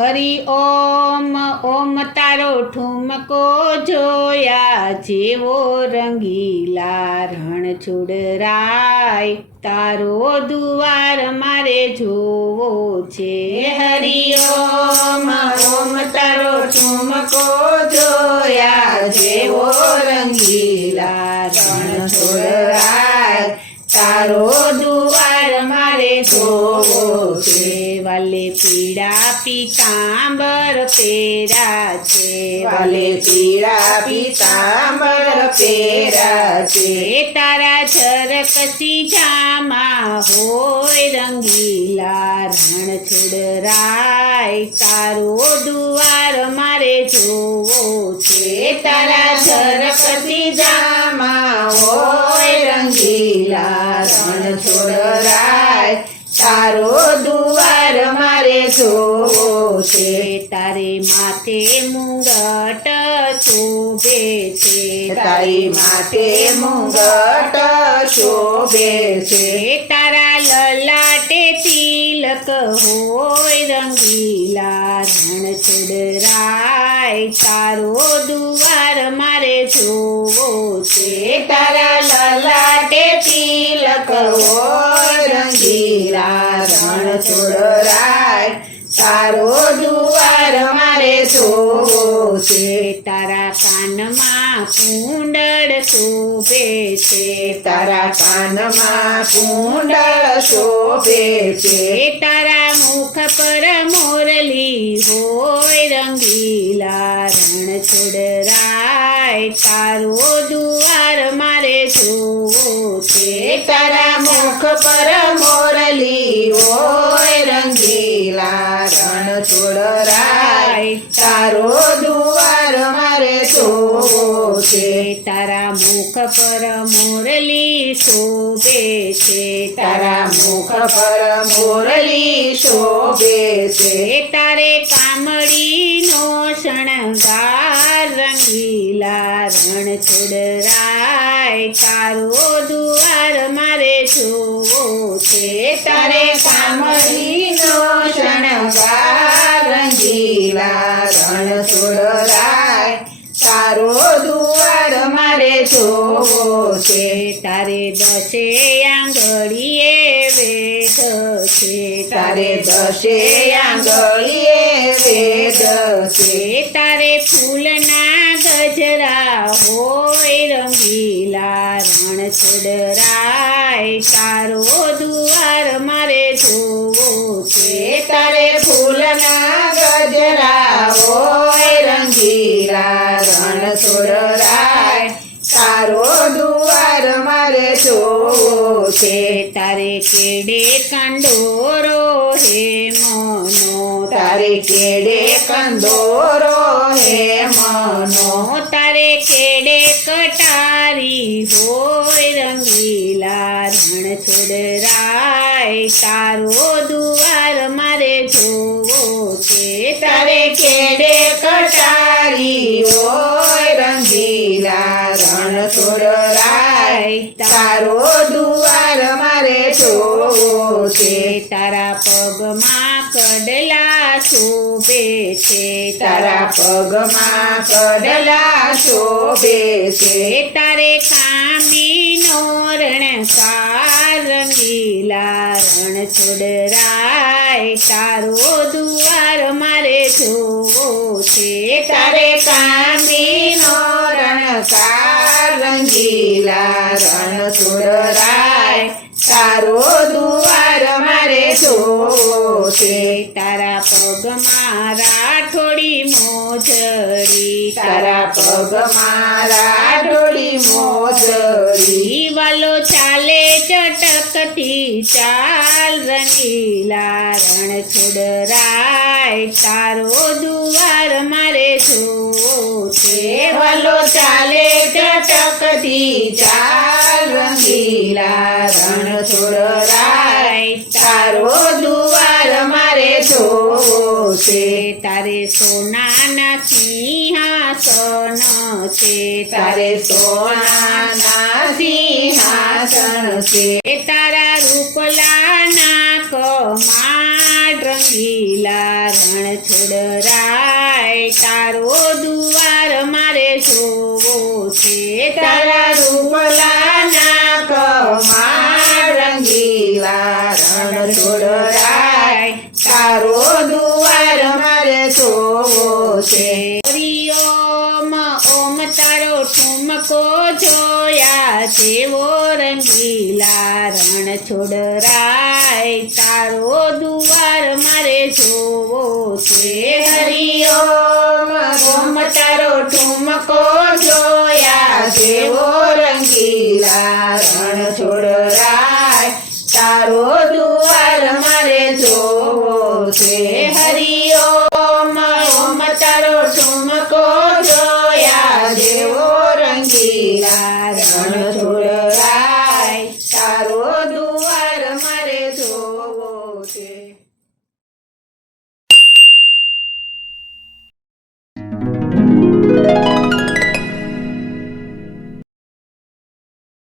હરિ ઓમ ઓમ તારો ઠુમકો જોયા જેવો રંગીલા રણછોડરાય તારો દુવાર મારે જોવો છે. હરિ ઓમ ઓમ તારો ઠુમકો જોયા જેવો રંગીલા રણછોડરાય તારો દુવાર મારે જોવો છે. વાલે પીળા પીતાંબર પહેર્યા છે, વાલે પીળા પીતાંબર પહેર્યા છે. તારા ઝરકસી જામાં હોય રંગીલા રણછોડરાય તારો દુવાર મારે જોવો છે. તારા ઝરકસી જામાં હોય રંગીલા રણછોડરાય તારો દુવાર મારે જોવો છે. તારે માથે મુંગટ શોભે છે, તારી માથે મુંગટ શોભે છે. તારા લલાટે તિલક હોય રંગીલા રણછોડરાય તારો દુવાર મારે જોવો છે. તારા લલાટે તિલક હોય રંગીલા રણછોડરાય તારો દુવાર મારે જોવો છે. તારા કાનમાં કુંડળ શોભે છે, તારા કાનમાં કુંડળ શોભે છે. તારા મુખ પર મોરલી હોય રંગીલા રણછોડરાય તારો દુવાર મારે જોવો છે. તારા મુખ પર મોરલી હોય રંગીલા રણછોડરાય તારો દુવાર મારે જોવો છે. તારા મુખ પર મોરલી શોભે છે, તારા મુખ પર મોરલી શોભે છે. તારે કામળીનો શણગાર રંગીલા રણછોડરાય તારો દુવાર મારે જોવો છે. તારે કામળીનો શણગાર રંગીલા રણછોડરાય તારો દુવાર મારે જોવો છે. તારે દસે આંગળીએ વેદ છે, તારે દસે આંગળીએ વેદ છે. તારે ફૂલના ગજરા હોય રંગીલા રણછોડરાય તારો દુવાર મારે જોવો છે. તારે ફૂલના ગજરા હોય રંગીલા રણછોડરાય તારો દુવાર મારે જોવો છે. તારે કેડે કંડોરો હે મનો, તારે કેડે કંદોરો હે મનો, તારે કેડે કટારી હોય રંગીલા રણછોડરાય તારો દુવાર મારે જોવો છે. તારે કેડે કટારી હોય રંગીલા રણછોડરાય તારો દુવાર મારે જોવો છે. તારા પગમાં કડલા શોભે છે, તારા પગમાં કડલા શોભે છે. તારે કામીનો રણકાર રંગીલા રણછોડરાય તારો દુવાર મારે જોવો છે. તારે કામીનો રણકાર રંગીલા રણછોડરાય તારો દુવાર મારે જોવો છે. તારા પગમાં રાઠોડી મોજડી, તારા પગમાં રાઠોડી મોજડી, વાલો ચાલે ચટકતી ચાલ રંગીલા રણછોડરાય તારો દુવાર મારે જોવો છે. વાલો ચાલે ચટકતી ચાલ રંગીલા રણછોડરાય તારો દુવાર મારે જોવો છે. તારે સોનાના સિંહાસન છે, તારે સોનાના સિંહાસન છે. તારા રૂપલાના કમાડ રંગીલા રણછોડરાય તારો દુવાર મારે જોવો છે તારા રૂપલાના કમાળ રંગીલા રણછોડરાય તારો દુવાર મારે જોવો છે હરિ ઓમ ઓમ તારો ઠુમકો જોયા જેવો રંગીલા રણછોડરાય તારો દુવાર મારે જોવો છે હરિ ઓમ ઓમ તારો ઠુમકો જોયા જેવો રંગીલા રણછોડરાય તારો દુવાર મારે જોવો છે હરિ ઓમ ઓમ તારો ઠુમકો જોયા જેવો રંગીલા રણછોડરાય તારો